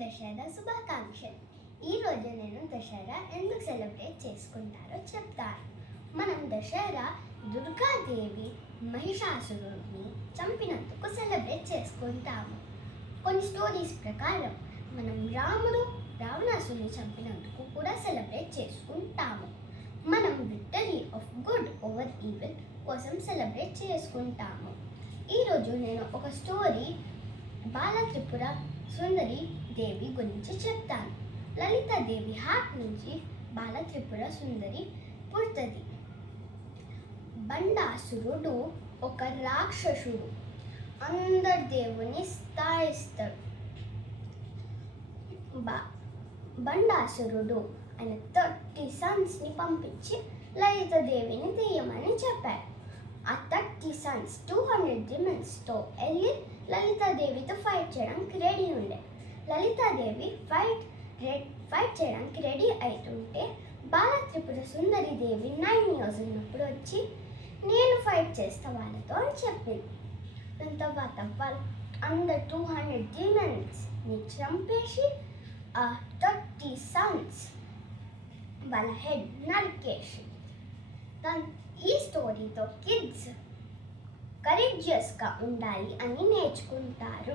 దసరా శుభాకాంక్షలు. ఈరోజు నేను దసరా ఎందుకు సెలబ్రేట్ చేసుకుంటారో చెప్తాను. మనం దసరా దుర్గాదేవి మహిషాసురుడిని చంపినందుకు సెలబ్రేట్ చేసుకుంటాము. కొన్ని స్టోరీస్ ప్రకారం మనం రాముడు రావణాసురుని చంపినందుకు కూడా సెలబ్రేట్ చేసుకుంటాము. మనం victory of good over evil కోసం సెలబ్రేట్ చేసుకుంటాము. ఈరోజు నేను ఒక స్టోరీ బాల త్రిపుర సుందరి దేవి గురించి చెప్తాను. లలితాదేవి హార్ట్ నుంచి బాల త్రిపుర సుందరి పుడుతుంది. బండాసురుడు ఒక రాక్షసుడు, అందరి దేవుని స్థాయిస్తాడు. బండాసురుడు ఆయన 30 సన్స్ని పంపించి లలితాదేవిని తీయమని చెప్పాడు. ఆ 30 సన్స్ 200 డిమెన్స్తో వెళ్ళి లలితాదేవితో ఫైట్ చేయడానికి రెడీ ఉండే. లలితాదేవి ఫైట్ చేయడానికి రెడీ అవుతుంటే బాల త్రిపుర సుందరి దేవి 9 ఇయర్స్ ఉన్నప్పుడు వచ్చి నేను ఫైట్ చేస్తా వాళ్ళతో అని చెప్పింది. దాని తర్వాత వాళ్ళు అందరు 200 డిమెన్స్ని చంపేసి ఆ 30 సన్స్ వాళ్ళ హెడ్ నరికేసి. ఈ స్టోరీతో కిడ్స్ కరేజియస్గా ఉండాలి అని నేర్చుకుంటారు.